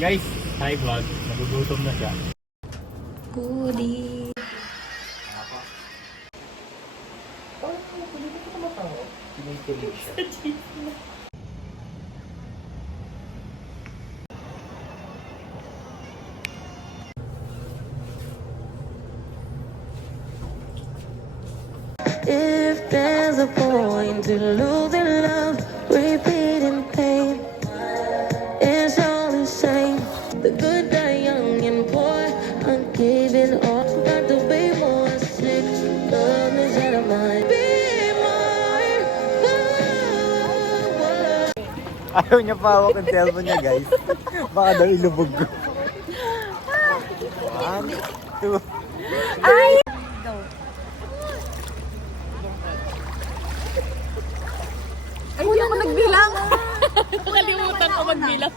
Guys, hi vlog. Nagugutom na siya. Pudi. Kinikilig siya. If there's a point to losing love, repeating pain, it's all the same. The good, the young, and poor, I'm giving all. Got to be more sick. Love is out of mine. Be mine. Ayaw niya pa hawak ang cellphone niya, guys. Baka daw ilubog ko. 1, 2. Ay! Ay, hindi ako nagbilang. Nakalimutan ko magbilang.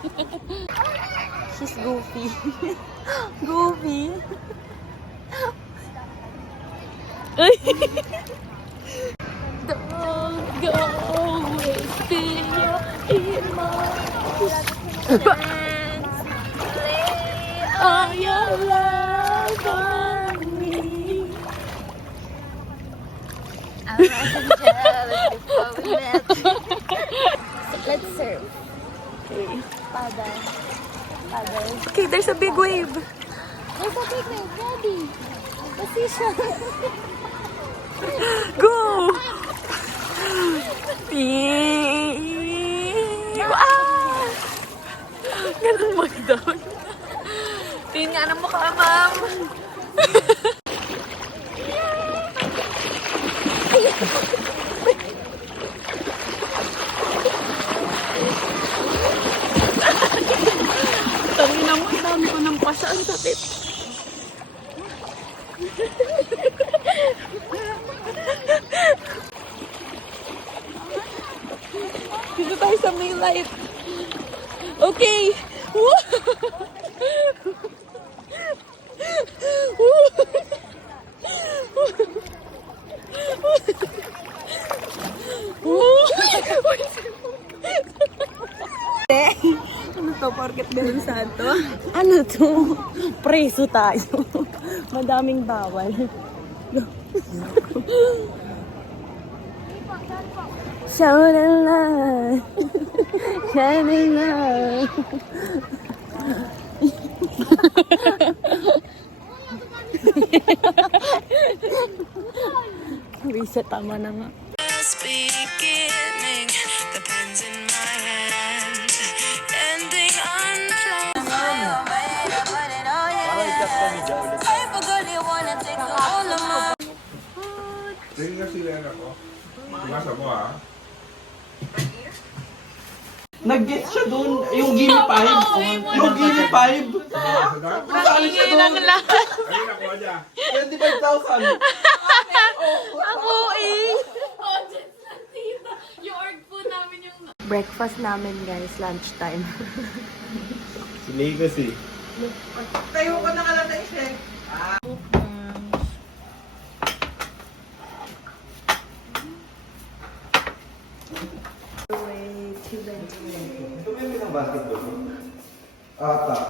She's goofy. Goofy. Ay! Don't go wasting your emotions. Lay all your love on me. I wasn't jealous before we met. So let's surf. Okay. Paddle. Okay, there's a big wave. There's a big wave. Ready. Position. Go! Ah! Ganun mag-down. Tingin nga ng mukha, ma'am. Tangi naman, dami ko ng pasa. Ang sakit. Dito tayo sa may light. Okay. Woo! Ano to? Porket ganun santo? Ano to? Preso tayo. Madaming bawal. Sha-la-la. Sha-la-la. Bisa, tama na nga. Beginning, the pen's in my hand, ending unplanned. I forgot you wanna take all of my. Tingin nga sila ako. Tumasa mo ha. Nag-get siya doon, yung Gimme 5. Yung Gimme 5. Saan siya doon? Ayun ako dyan. 25,000. Ako eh! Breakfast namin guys, lunchtime. Si Lay kasi. Tayo ko na ka lang na i-check. Tumimik ang basketball mo. Ata.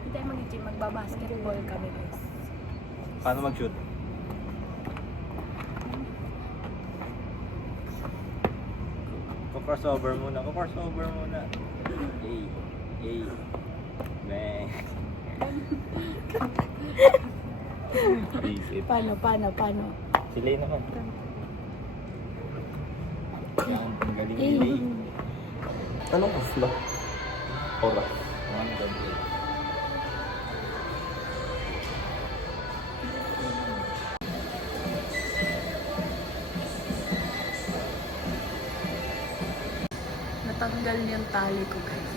Hindi tayo mag-gym, magbabasketball kami guys. Paano mag-shoot? Crossover muna. Crossover muna. Hey. Bang. Isip. Paano? Si Lay naman. Yan, ang galing ni Lay. Anong kasla? Oras. 1:00. Natanggal niya yung tali ko guys.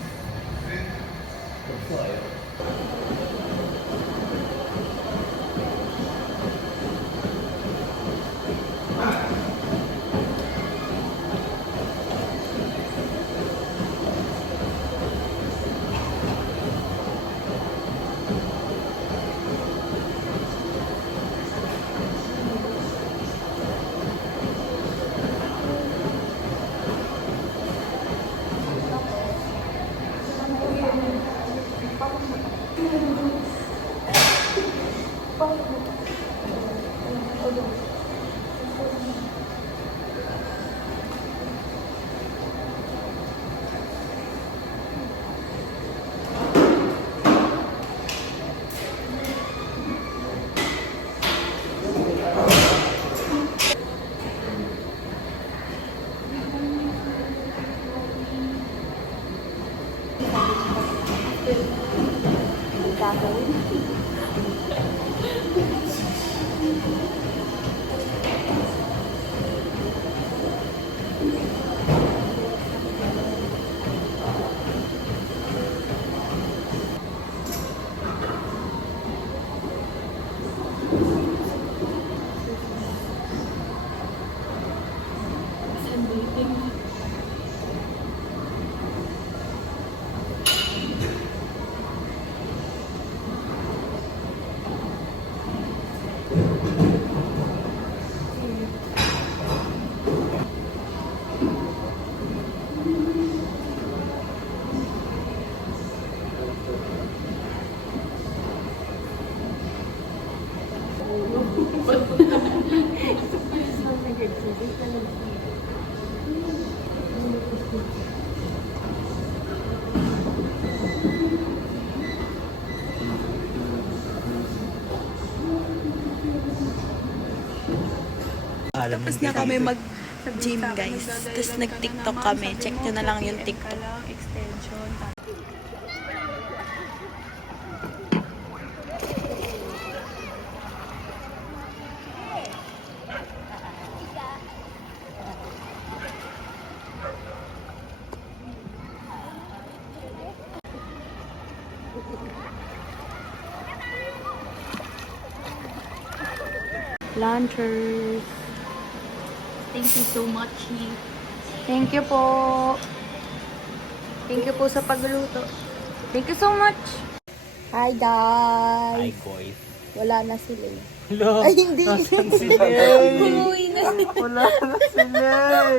Tapos na kami mag-gym guys. Tapos nag-TikTok kami. Check nyo na lang yung TikTok. Lunchers. Thank you so much. Thank you po. Thank you po sa pagluluto. Thank you so much. Hi guys. boys. Wala na sila eh. Hello. Ay, hindi. Nasaan si Lay? Umuwi na. Wala na si Lay.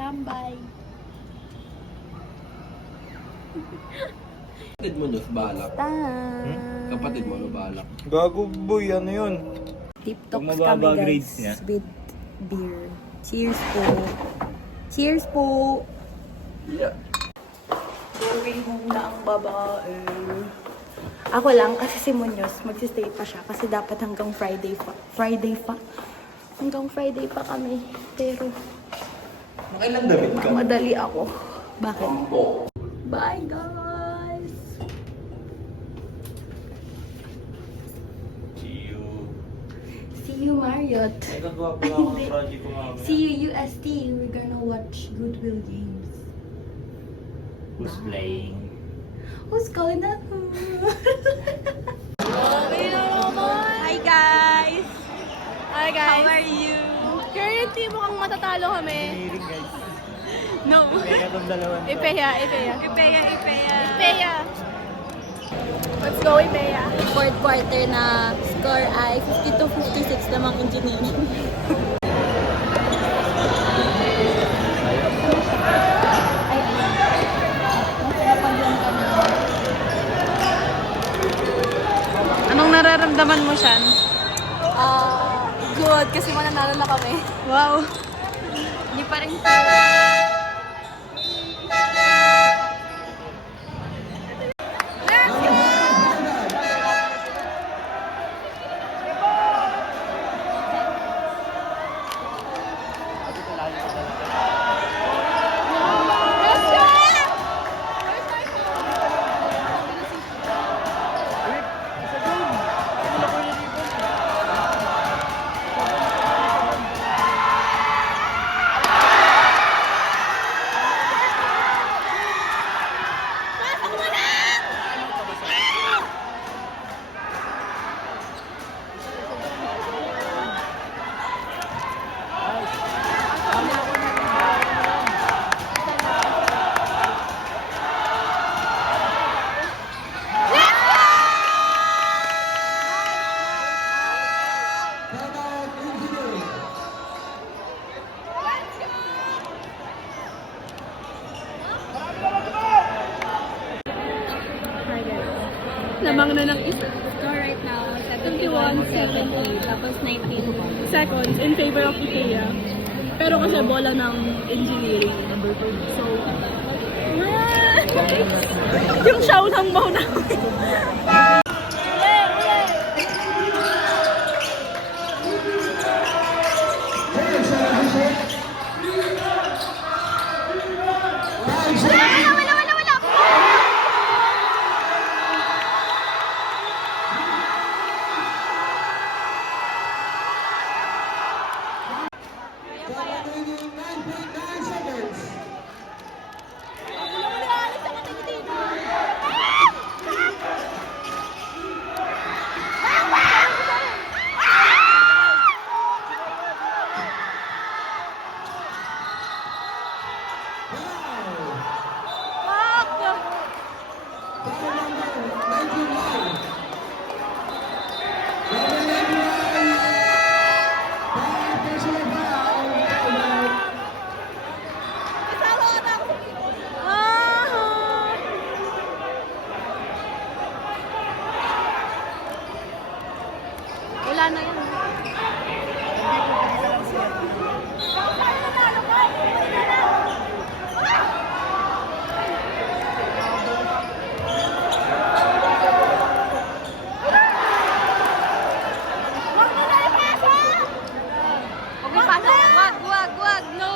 Tambay. Kapatid mo no, balak. Kapatid mo no, balak. Gago boy, ano yun? TikToks Pag kami mababa guys. grades niya. With beer. Cheers po. Cheers po. Going home na ang babae. Ako lang kasi si Munoz magsistay pa siya kasi dapat hanggang Friday pa. Hanggang Friday pa kami. Pero Nakailan damit ka? madali ako. Bakit? Bye guys! See you. See you Marriott. Nagagawa pala ako ng project ko mamaya. See you UST. We're gonna watch Goodwill Games. Who's playing? Who's calling that? Hi guys! Hi guys. How are you? Currently mukhang matatalo kami. Hearing guys. No. Kaya itong dalawa. Ipeya. Ipeya. Let's go, Ipeya. Fourth quarter na score ay 52-56 namang engineering. Anong nararamdaman mo, Shan? Good, kasi mananalo na kami. Wow. Hindi pa rin lamang na ng isa. Score right now, 71-70. Tapos 19 seconds in favor of IKEA. Pero kasi bola ng engineering, number 2. So, yung show ng baw namin. Wala na yun. Wag. No.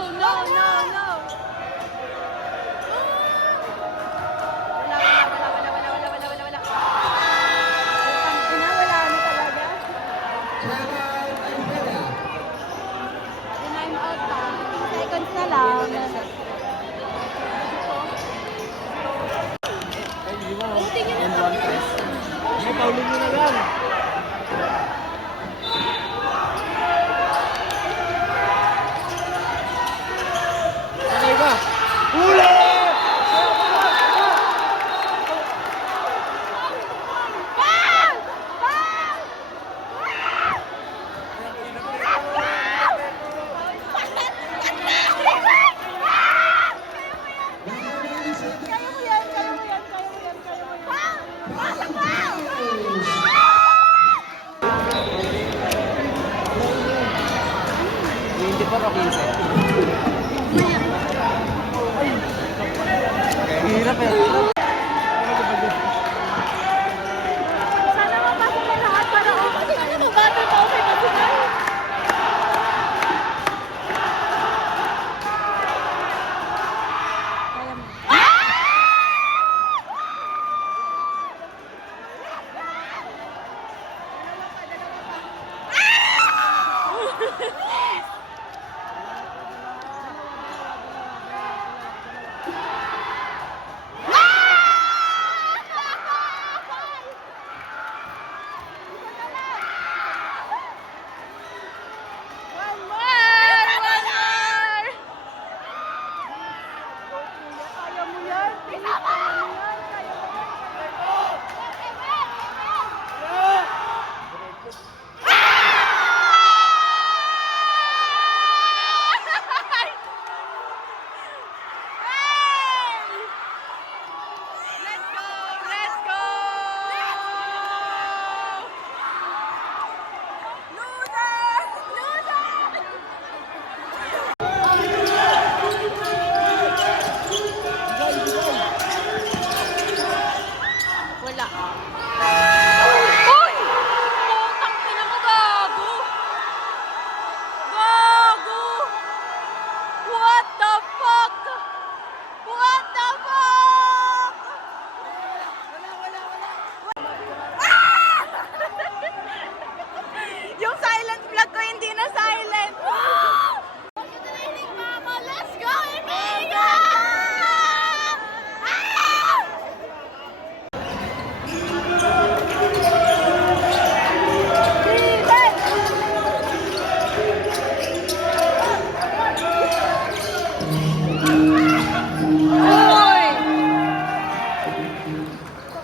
Seconds na lang. May paulin nyo na yan. Okay ba? Huli! Hindi pa ako 15. Hirap eh. Sana mapasok na lahat para kasi ano mo, battle pa okay pa sila. One more! Kaya mo yan? Isama! Let's go! Wala. Uy! Putang ina mo, gago! Gago! What the fuck? What the fuck? Yung silent vlog ko hindi na silent. Mama, let's go, Emilia!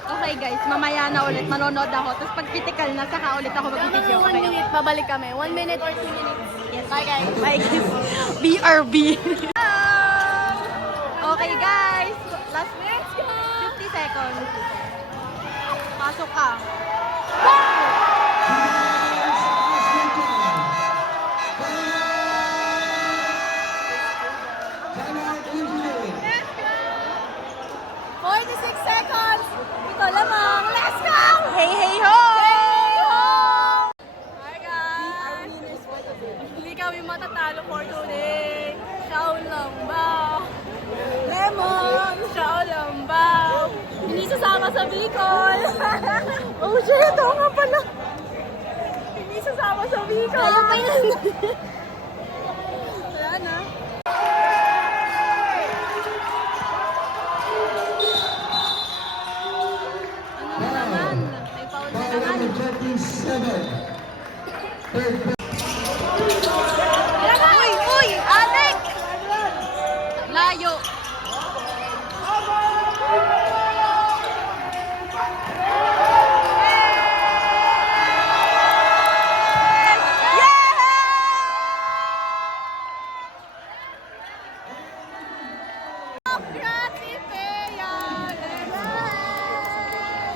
Okay guys, mamaya na ulit manonood ako. Tapos pag critical na, saka ulit ako mag-video. 1 minute, babalik kami. 1 minute or 2 minutes. Yes. Bye guys. Bye guys. BRB. Okay guys, last 50 seconds. Pasok ka. Seconds! Ito lamang. Let's go! Hey, hey, ho! Hey, ho! Hi, guys! Hindi kami matatalo for today. Siyaw lang ba? Lemon! Siyaw lang ba? Hindi sasama sa Bicol! Oh, shit! Oo nga pala! Hindi sasama sa Bicol! Kaya pa yan! Wala na. Uy! Uy! Adik! Layo!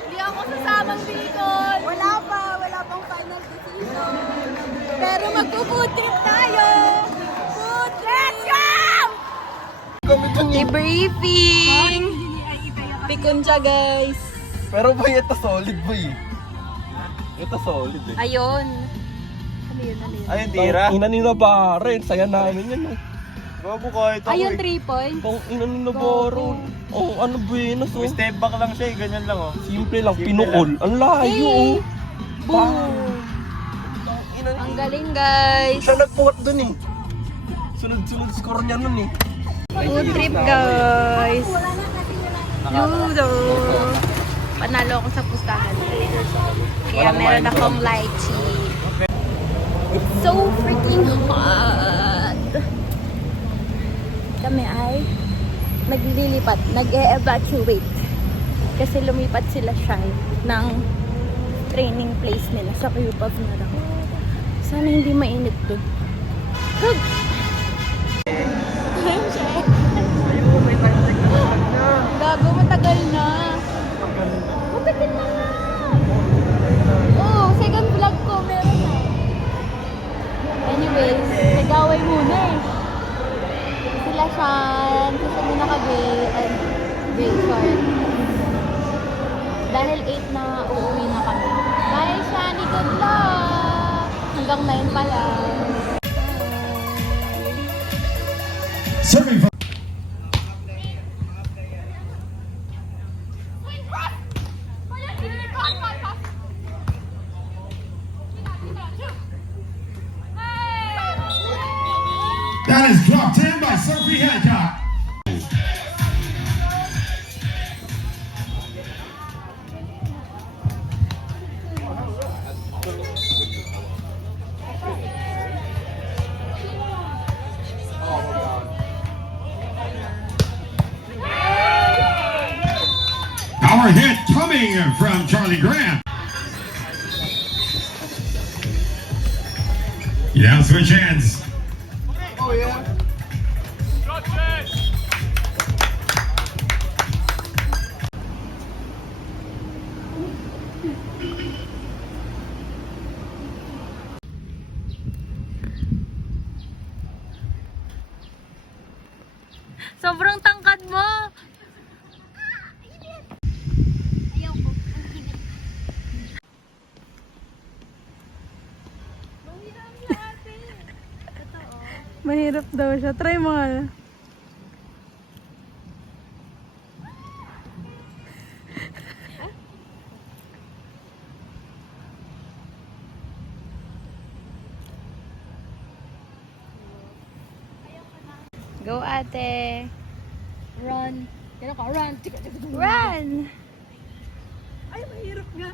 Hindi ako sasamang Bicol. Wala pang final decision. Pero magpo-food trip tayo. Food trip! Let's go! Debriefing! Pikon siya, guys. Pero boy, ito solid boy. Ito solid eh. Ayun. Ano yun? Ayun, tira. Ina ni Navarre, saya namin yun eh. Bago ka ito. Ayun, 3 points. Tong ina ni Navarre. Oh, ano buenos oh. Step back lang siya, ganyan lang oh. Simple lang, Simple pinukol. Ang layo oh. Boom! Ina Ang galing, guys. siya nagpukat dun eh. Sunod-sunod score niya nun eh. Food trip, guys. Ludo. Panalo ako sa pustahan. Kaya meron akong lychee. It's so freaking hot. Kami ay naglilipat, nag-e-evacuate. Kasi lumipat sila siya ng training place nila sa Cuyupab na lang. Sana hindi mainit doon. Good! Gago, matagal na. Matagal na nga. Oo, second vlog ko, meron na. Anyways, nag-away muna eh. Sila Sean, kasi muna ka-gay and gay short. Dahil 8 na uuwi na kami. Bye, Shani, good luck! Hanggang 9 pa lang. That is dropped in by Sophie Hancock. Our hit coming from Charlie Graham. You now switch hands. Sobrang tangkad mo! Mahirap daw siya. Try mo nga. Go, ate. Run. Kaya ka, run. Run! Ay, mahirap nga.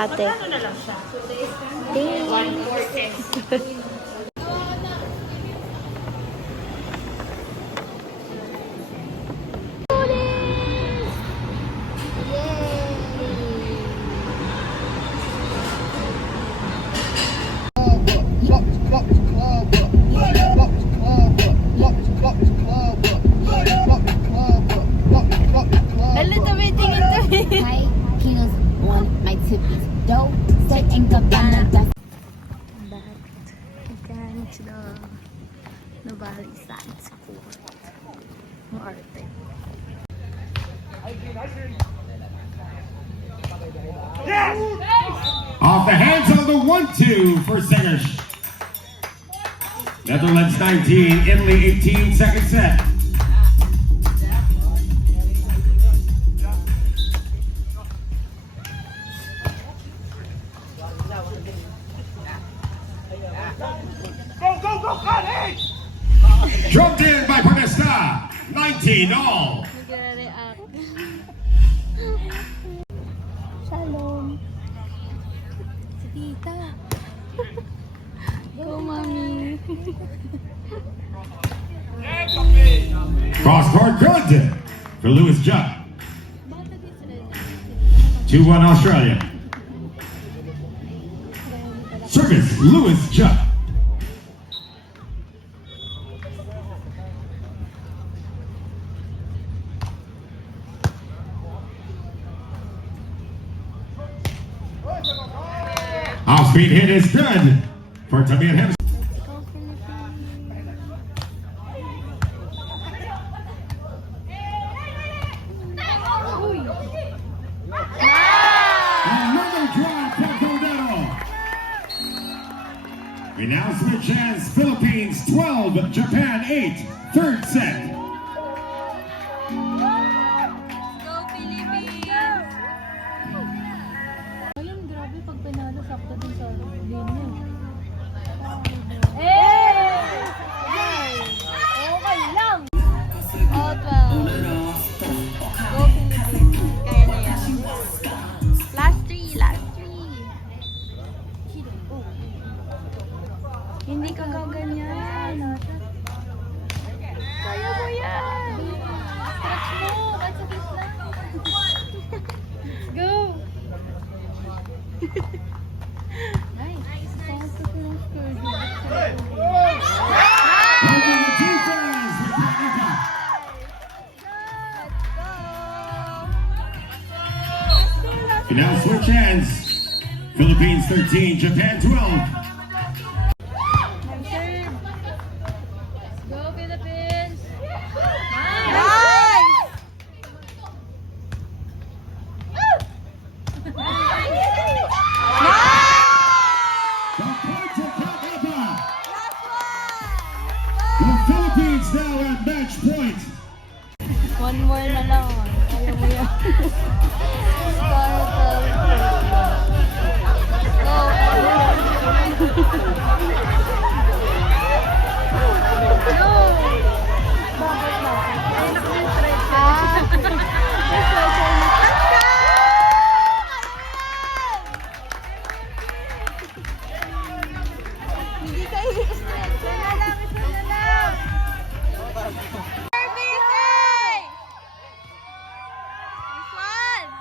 Ate. dope, sitting cabana. That against the Nuvali Sands Court. Maarte. Off the hands of the 1-2 for Singers. Netherlands 19, Italy 18, second set. Dropped in by Podesta, 19 all. Nagre-react. Shalom. Si tita. Go, mami. Cross court good for Lewis Jupp. 2-1 Australia. Service Lewis Jupp. Off-speed hit is good for Tamir Henderson. Another drive for Cordero. We now switch hands. Philippines 12, Japan 8. Third set. Go, Philippines! Ayun, grabe pag panalo, sakto din sa linya. Hey! Okay lang! Oh, 12. Go, Philippines. Kaya na yan. Last 3, last 3. Hindi ka gaganyan. Kaya mo yan. Stretch mo. Kahit sa gitna. Go. Nice. Sakto ko ng score. Over the defense with Panica. We now switch hands. Philippines 13, Japan 12. Go, Philippines! Nice! The point to Panica. The Philippines now at match point. One more na lang. Kaya mo yan. Hindi ka i-stretch. Wala lang. Wala lang. Nice one!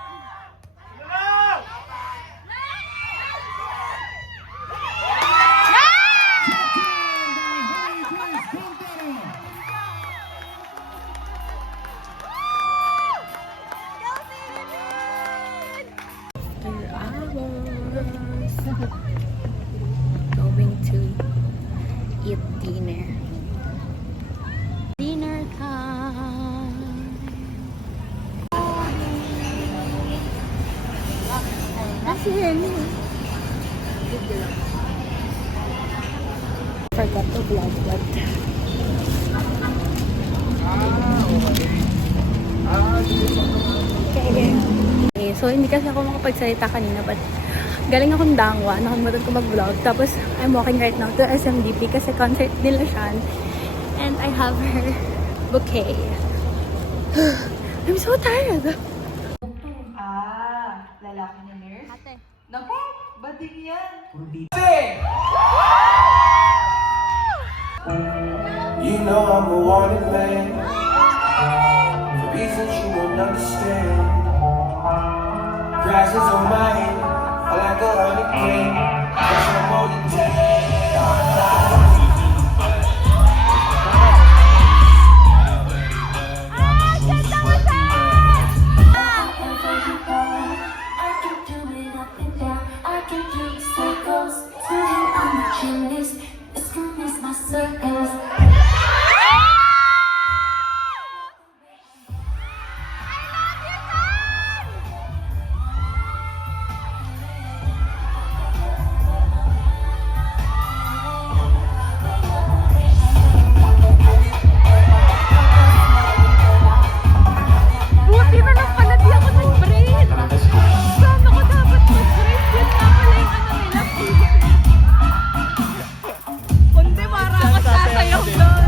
Going to eat dinner. Dinner time. Si Henny. Forgot to vlog but okay, so hindi kasi ako makapagsalita kanina but galing akong Dangwa, nakalimutan ko mag-vlog. Tapos I'm walking right now to SMDP kasi concert nila siya and I have her bouquet. I'm so tired. Lalaki na nurse? Ate. Naku, bading yan. You know I'm a wanted man for reasons you won't understand. Grass is on my head, I like a honey cake. Cause I'm only 10. I can do it up and down. my circus. Buti na lang pala di ako nag-braid. Saan ako dapat mag-braid? Yun nga pala yung ano nila. Kundi para ka sasayaw doon.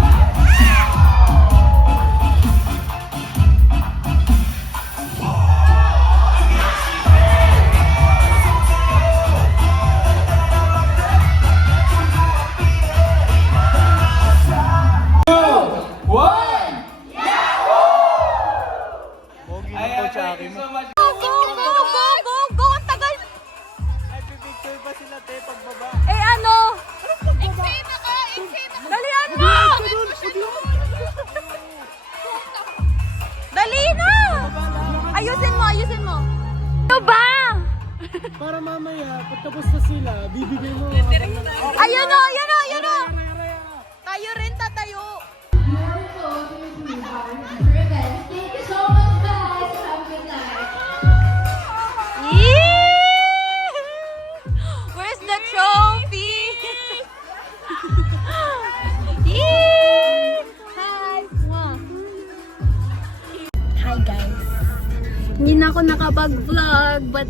Pogi ng Ayan, coach thank Aki you mo. so much. Go, go, go, go, go, go! Ang tagal! Ay, pipicture pa sila, te, pagbaba. Eh ano? Dalian mo! Dali na! Ayusin mo, ayusin mo. Ano ba? Para mamaya, pag tapos na sila, bibigay mo. Ayun o, ayun o, ayun o! Tayo rin, tatayo. Thank you so much, guys. Have a good night. Yee! Where's the trophy? Yee! Hi! Wow. Hi guys. Hindi na ako nakapag-vlog but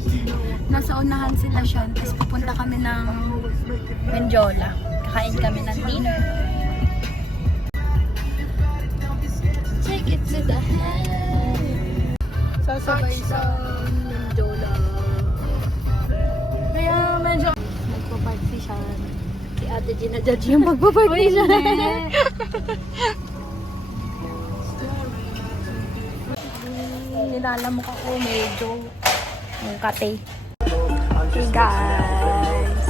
nasa unahan sila siya. Tapos pupunta kami ng Menjola. Kakain kami ng dinner. Take it to the head. Sasabay sa Menjola. Kaya medyo magpapark si Sean. Si Ate Gina judge yung magpapark ni Sean. Nilalamok ako medyo yung kate. Hey guys.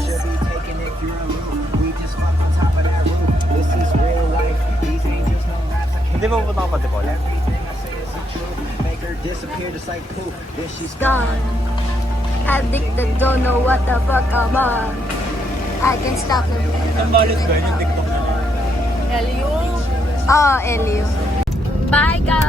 Hindi ba pupunta ka pa, Dipol? Gone. Addicted, don't know what the fuck I'm on. I can stop the Ang balot ba? Yung TikTok na. Oh, Elio. Bye guys.